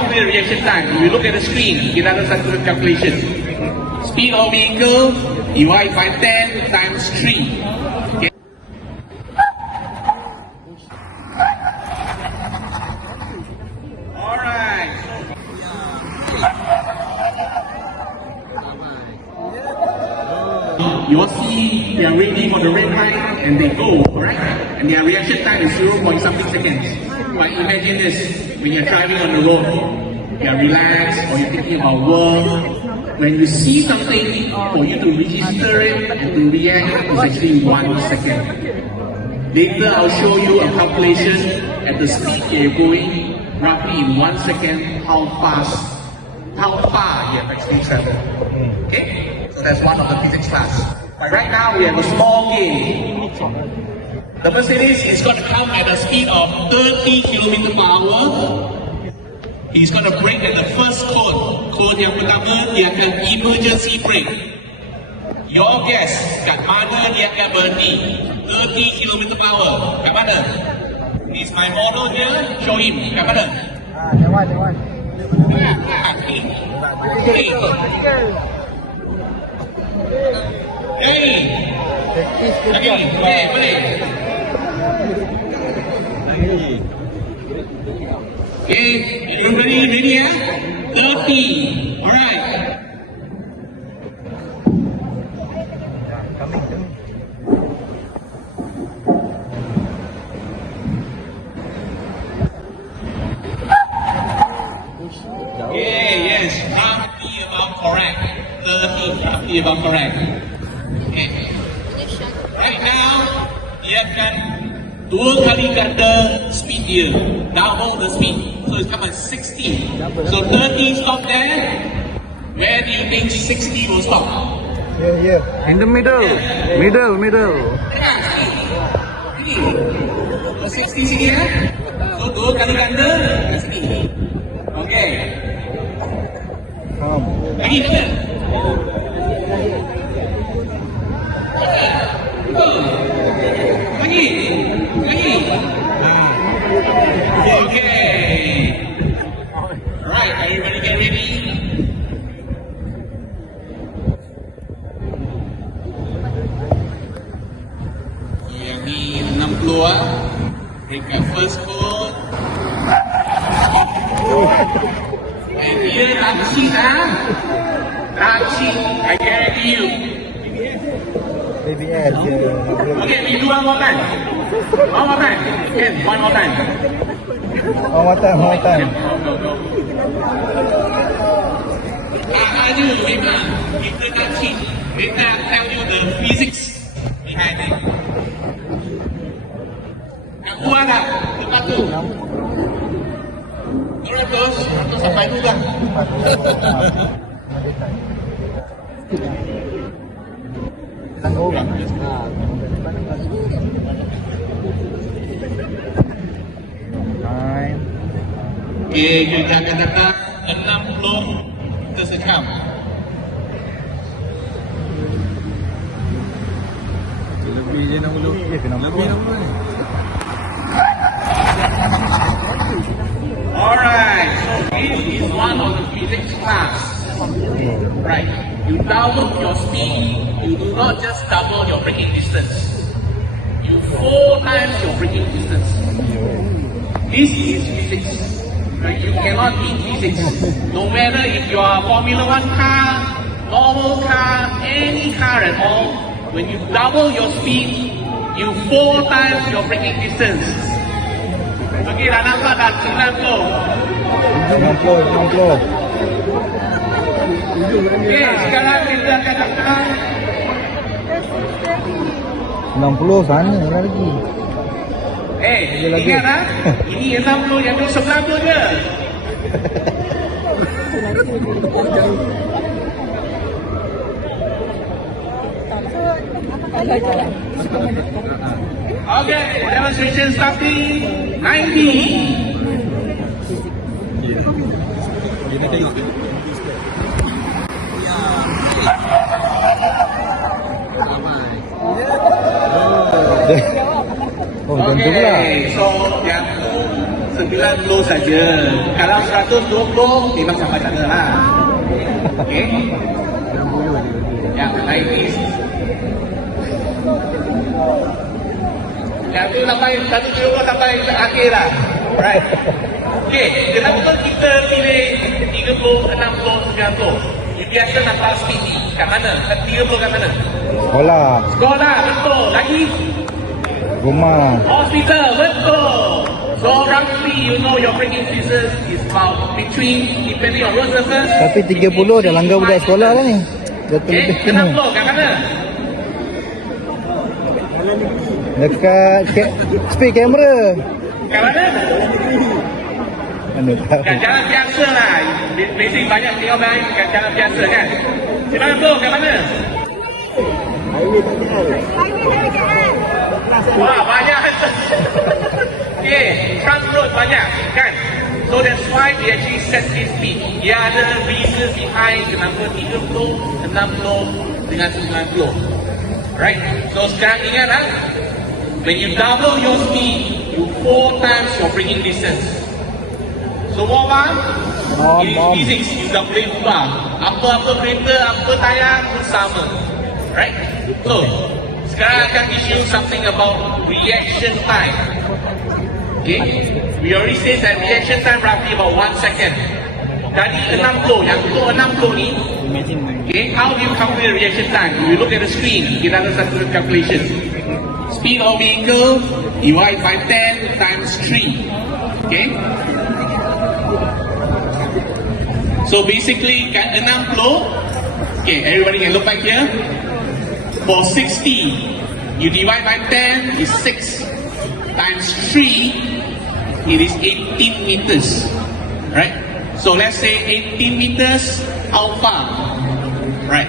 calculate reaction time. If you look at the screen, kita ada satu calculation. Speed of vehicle divided by 10 times 3. Okay. Alright. You will see they are ready for the red light and they go, right? And their reaction time is 0 point something seconds. But imagine this, when you're driving on the road, you're relaxed or you're thinking about work. When you see something, for you to register it and to react is actually 1 second. Later I'll show you a calculation at the speed you're going, roughly in 1 second, how far you have actually traveled. Okay? So that's one of the physics class. But right now we have a small game. The Mercedes is going to come at a speed of 30 km per hour. He's going to brake at the first cone. Cone yang pertama, dia akan emergency brake. Your guess, kat mana dia akan berhenti? 30 km per hour. Kat mana? This is my model here. Show him. Kat mana? That one. Boleh. Okay, everybody ready ya? 30. Alright. Okay, yes, roughly about correct. 30, roughly about correct. Okay. Right now, dia akan 2 kali ganda speed dia, double the speed. So it's come at 60. So 30 stop there. Where do you think 60 will stop? Here. In the middle. Middle. Ini. So 60 sini ya. So 2 kali ganda kat sini. Okay. Lagi mana? Lagi. Okay. Alright, everybody get ready. Yang ni 60 ah. Dekat first code. And dia tak cheat ah. Tak cheat, I guarantee you. ABS. Okay, we do one more time. Again, one more time. One more time. Go. Ada memang kita tak cheat. Kita tell you the physics behind it. Yang kuat tak? Lepas tu. 200 sampai tu dah. Okay, kita akan datang 60 tersekam. Lebih je 60. Lebih 60 ni. Alright, so this is one of the physics class. Right, you double your speed, you do not just double your braking distance. You 4 times your braking distance. This is physics. Right, you cannot beat physics. No matter if you are a Formula 1 car, normal car, any car at all, when you double your speed, you 4 times your braking distance. Okay, dah nampak dah 60. Okay, sekarang kita akan datang 60 sana lagi. Ingat lah, ini 60 yang tu sebelah tu je. Okay, demonstration starting 90. Oh, gantung lah. Okay, so yang tu 90 saja. Kalau 120 memang sampai sana lah. Okay? Yang lain ni. Yang tu sampai 120 sampai akhir lah. Right? Okay, kenapa kita pilih 30, 60, 90? Biasa nampak speed ni kat mana? 30 kat mana? Sekolah, Sekolah, betul. Lagi? rumah. Hospital, betul. So roughly you know your braking distance is about between, depending on road surface. Tapi 30 dah langgar budak sekolah lah ni. Betul Okay, betul. kenapa? Kat mana? Dekat speed kamera. Kat mana? Mana tahu. Kat jalan biasa lah. Basic banyak tengok baik kat jalan biasa kan. Sebab tu, kat mana? Wah, banyak. Okay, trunk road banyak kan. So that's why we actually set this speed. Dia ada reasons behind kenapa 30, 60 dengan 90. Right? So sekarang ingat lah, when you double your speed, you 4 times your braking distance. So faham? Ini physics, you tak boleh ubah. Apa-apa kereta, apa tayar pun sama. Right? So, sekarang akan issue something about reaction time. Okay? We already said that reaction time roughly about 1 second. Tadi 60, yang untuk 60 ni, okay, how do you calculate reaction time? You look at the screen, kita ada satu calculation. Speed of vehicle divide by 10 times 3. Okay? So basically, kat 60, okay, everybody can look back here. For 60, you divide by 10 is 6 times 3, it is 18 meters. Right? So let's say 18 meters, how far? Right.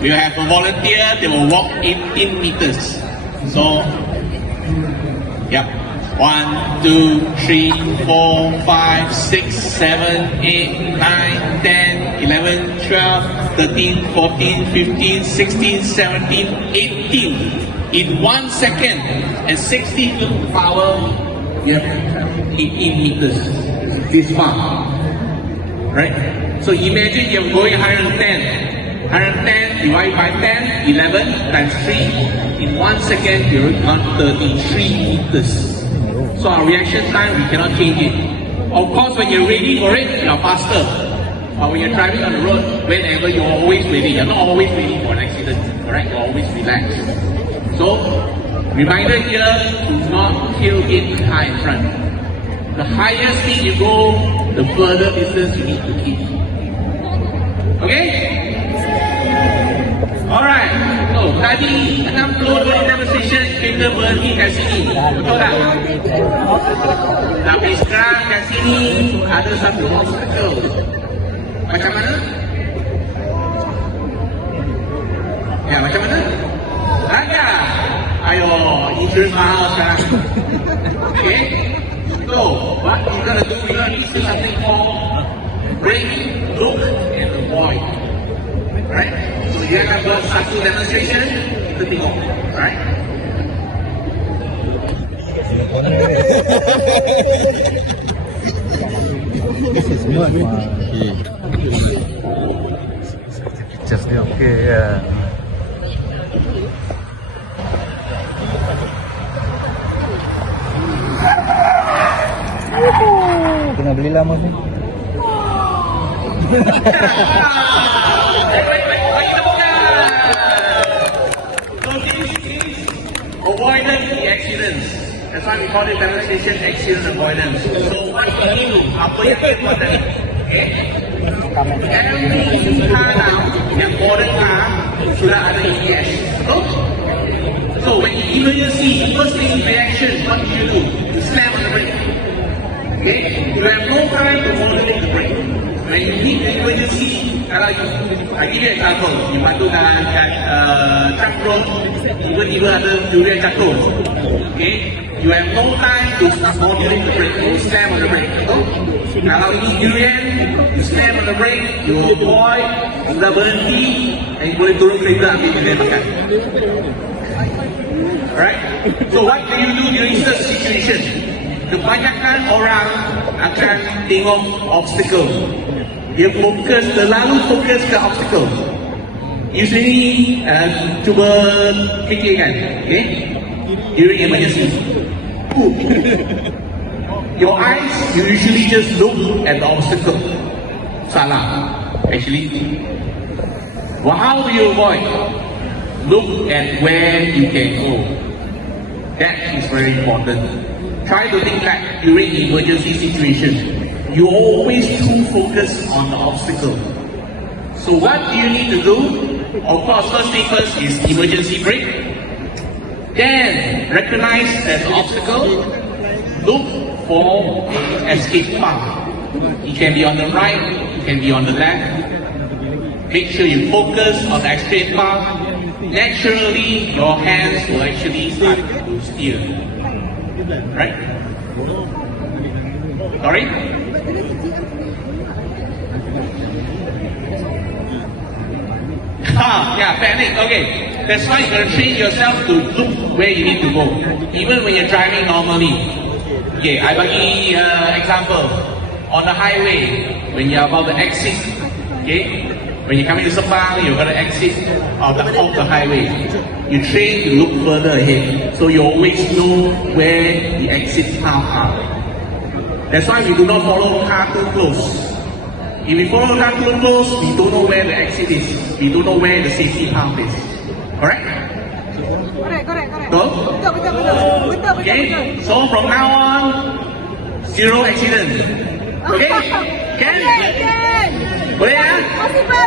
We have a volunteer, they will walk 18 meters. So, yeah. 1, 2, 3, 4, 5, 6, 7, 8, 9, 10, 11, 12, 13, 14, 15, 16, 17, 18. In 1 second and 60 foot power, you have 18 meters. This far. Right? So imagine you're going 110. 110 divided by 10, 11 times 3. In 1 second, you're on 33 meters. So our reaction time, we cannot change it. Of course, when you're ready for it, you're faster. But when you're driving on the road, whenever you're always ready, you're not always ready for an accident. Correct? You're always relaxed. So, reminder here, do not tailgate car in front. The higher speed you go, the further distance you need to keep. Okay? Alright. So, tadi 60 demonstration kita berhenti kat sini. Betul tak? Tapi sekarang kat sini ada satu obstacle. Macam mana? Ya, macam mana? Harga. Ayo, insurans mahal sekarang. Okay? So, what you gonna do? You're gonna need something called brake, look, and avoid. Right? So, dia akan buat satu demonstration, kita tengok. Right? This is much. Just dia okey ya. Kena beli lama ni. Avoidance the accidents. That's why we call it demonstration accident avoidance. So what we do, apa yang kita buat tadi? Okay. Every car now, yang modern car, sudah ada ABS. Betul? So when you see first thing reaction, what do? You slam on the brake. Okay? You have no time to modulate the brake. When you hit the emergency, kalau I give you an example, you bantu dalam truck road, tiba-tiba ada durian jatuh. Okay? You have no time to modulate the brake. You slam on the brake. Betul? Kalau ini durian, you slam on the brake, you avoid, sudah berhenti, dan you boleh turun kereta ambil benda makan. Alright? So what do you do during such situation? kebanyakan orang akan tengok obstacle. Dia terlalu fokus ke obstacle. Usually, cuba fikirkan, okay? During emergency. Your eyes, you usually just look at the obstacle. Salah, actually. Well, how do you avoid? Look at where you can go. That is very important. Try to think back during emergency situation. You always too focus on the obstacle. So what do you need to do? Of course, first thing first is emergency brake. Then recognize that the obstacle. Look for an escape path. It can be on the right, it can be on the left. Make sure you focus on the escape path. Naturally, your hands will actually start to steer. Right? Sorry? Yeah, panic. Okay. That's why you gotta train yourself to look where you need to go. Even when you're driving normally. Okay, I bagi example. On the highway, when you're about to exit, okay? When you're coming to Sepang, you're gonna exit off the highway. You train to look further ahead, so you always know where the exit paths are. That's why we do not follow car too close. If we follow car too close, we don't know where the exit is. We don't know where the safety path is. Correct? Correct. Betul? Betul. Okay, so from now on, zero accident. Okay? Can? Boleh ya? Possible.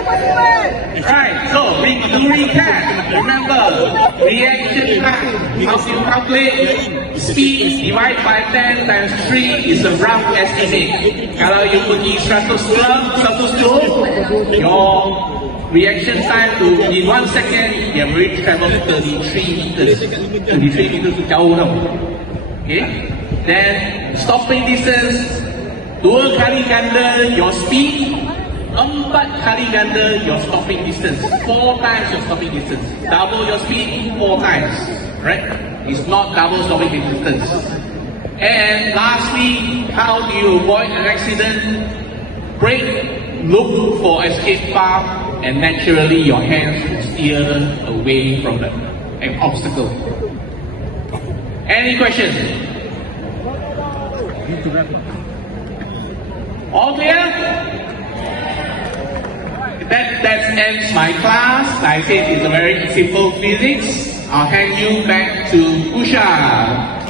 Right, so to recap, remember, reaction time, how you calculate speed divided by 10 times 3 is a rough estimate. Kalau you pergi 100 your reaction time to in 1 second, you have already traveled 33 meters. 33 meters tu jauh tau. Okay? Then, stopping distance, 2 kali ganda your speed, 4 kali ganda your stopping distance. 4 times your stopping distance. Double your speed 4 times. Right? It's not double stopping distance. And lastly, how do you avoid an accident? Brake, look for escape path, and naturally your hands will steer away from an obstacle. Any questions? All clear? That ends my class. Like I said, it's a very simple physics. I'll hand you back to Usha.